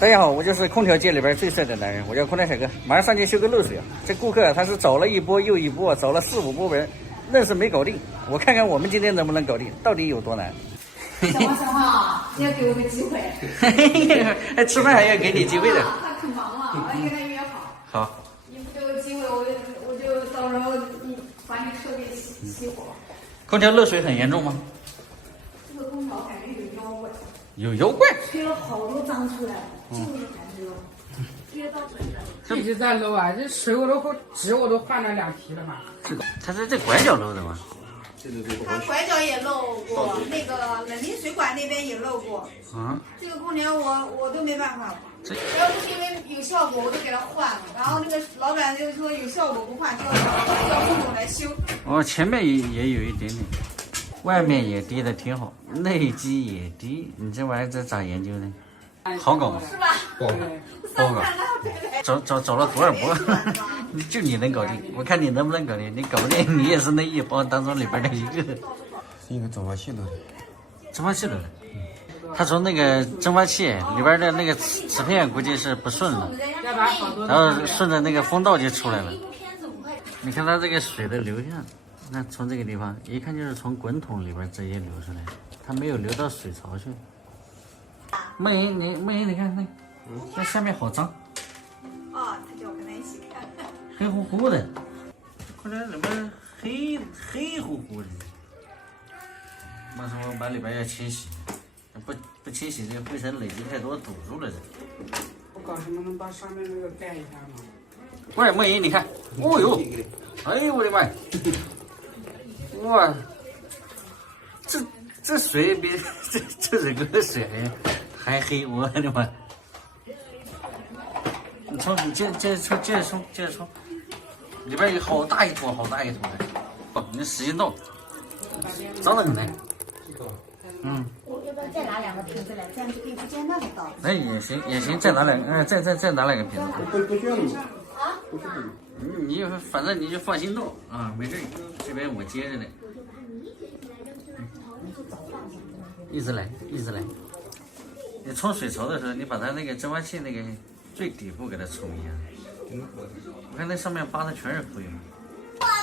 大家好，我就是空调界里边最帅的男人，我叫空调帅哥，马上上街修个漏水啊！这顾客他是找了一波又一波，找了4、5波人，愣是没搞定。我看看我们今天能不能搞定，到底有多难？小黄，你要给我个机会。哎，吃饭还要给你机会的。他可忙了，我跟他约好。好。你不给我机会，我就到时候把你车给熄火。空调漏水很严重吗？这个空调感觉有妖怪。有妖怪？吹了好多脏出来，就是感觉憋到嘴了。一直在漏啊，这水我都纸我都换了2提了嘛。它是这拐角漏的吗？它拐角也漏过，那个冷凝水管那边也漏过。啊。这个空调我都没办法。要不是因为有效果，我都给它换了。然后那个老板就说有效果不换，叫工种来修。哦，前面也有一点点，外面也滴的挺好，内机也滴，你这玩意儿这咋研究呢？好搞吗？是吧？不好搞。找了多少波，就你能搞定，我看你能不能搞定。你搞不定，你也是那一包当中里边的一个。一个蒸发器漏的。蒸发器漏的。他从那个蒸发器里边的那个磁片估计是不顺了，然后顺着那个风道就出来了。你看它这个水的流向，那从这个地方一看就是从滚筒里边直接流出来，它没有流到水槽去。梦莹，你看那下面好脏。哦，他叫我跟他一起看。黑乎乎的，快点里边黑乎乎的。马上我把里边要清洗。不清洗，这个灰尘累积太多，堵住了这。我告诉你们，把上面那个盖一下嘛。过来，梦莹，你看，哦呦，哎呦我的妈呀！哇，这水比这整个水还黑，我的妈！你冲，你接着冲，里边有好大一坨的，哦，你使劲倒，脏得很呢。嗯。要不要再拿2个瓶子来，这样就可以不见那么高。那也行，再拿2个，再拿2个瓶子。不需要吗？啊？你反正你就放心倒啊，没事，这边我接着呢。一直来。你冲水槽的时候，你把它那个蒸发器那个最底部给它冲一下。我看那上面扒的全是灰嘛。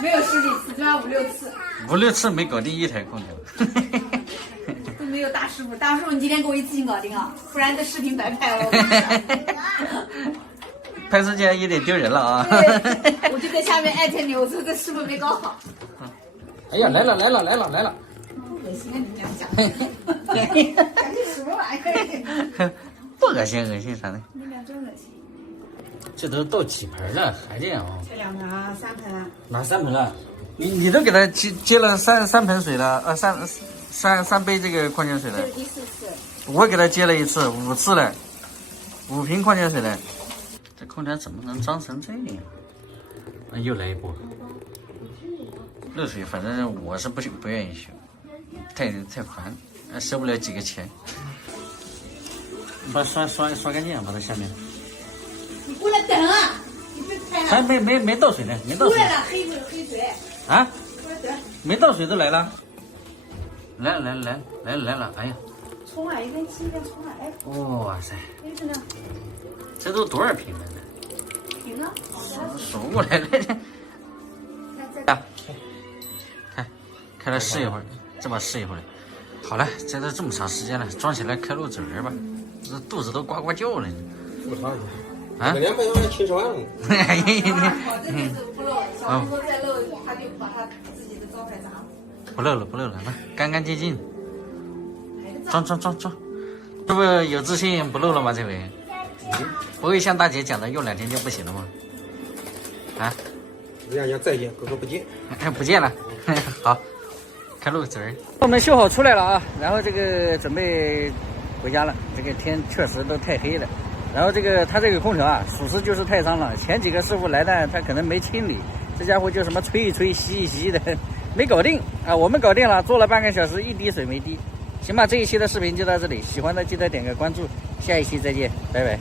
没有10几次，就要5、6次。5、6次没搞定一台空调。都没有大师傅，大师傅你今天给我一次性搞定啊，不然这视频白拍了。拍出去有点丢人了啊！我就在下面艾特你，我说这师傅没搞好。哎呀，来了！恶心啊！你这样讲，讲这什么玩意儿？不恶心啥的？你俩真恶心。这都倒几盆了，还这样啊？这2盆啊，3盆。哪3盆了？你都给他接了三盆水了，三杯这个矿泉水了。这是第4次。我给他接了1次，5次了，5瓶矿泉水了。这空调怎么能脏成这样？又来一波。漏水，反正我是不愿意修，太烦，收不了几个钱。你把刷干净，把它下面。你过来等啊！你别拍了。还没倒水呢，没倒水。出来了，黑水。啊？过来等。没倒水都来了。来了，哎呀！冲啊，一边吃一边冲啊，哎。哇塞！杯子呢？这都多少瓶了呢？瓶呢？数过来了。开来试一会儿，这把试一会儿。好了，这都这么长时间了，装起来开漏嘴儿吧，这肚子都呱呱叫了。付他啊？200块钱70万了。哎这就是不漏，小红说再漏，他就把他自己的招牌砸了。不漏了，来，干干净净。装，这不有自信不漏了吗？这回，不会像大姐讲的用2天就不行了吗？啊？人家讲再见，哥哥不见。不见了，好，开漏嘴儿。我们修好出来了啊，然后这个准备回家了。这个天确实都太黑了，然后他这个空调啊，属实就是太脏了。前几个师傅来呢，他可能没清理，这家伙就什么吹一吹、吸一吸的，没搞定啊。我们搞定了，做了半个小时，一滴水没滴。行吧，这一期的视频就到这里，喜欢的记得点个关注，下一期再见，拜拜。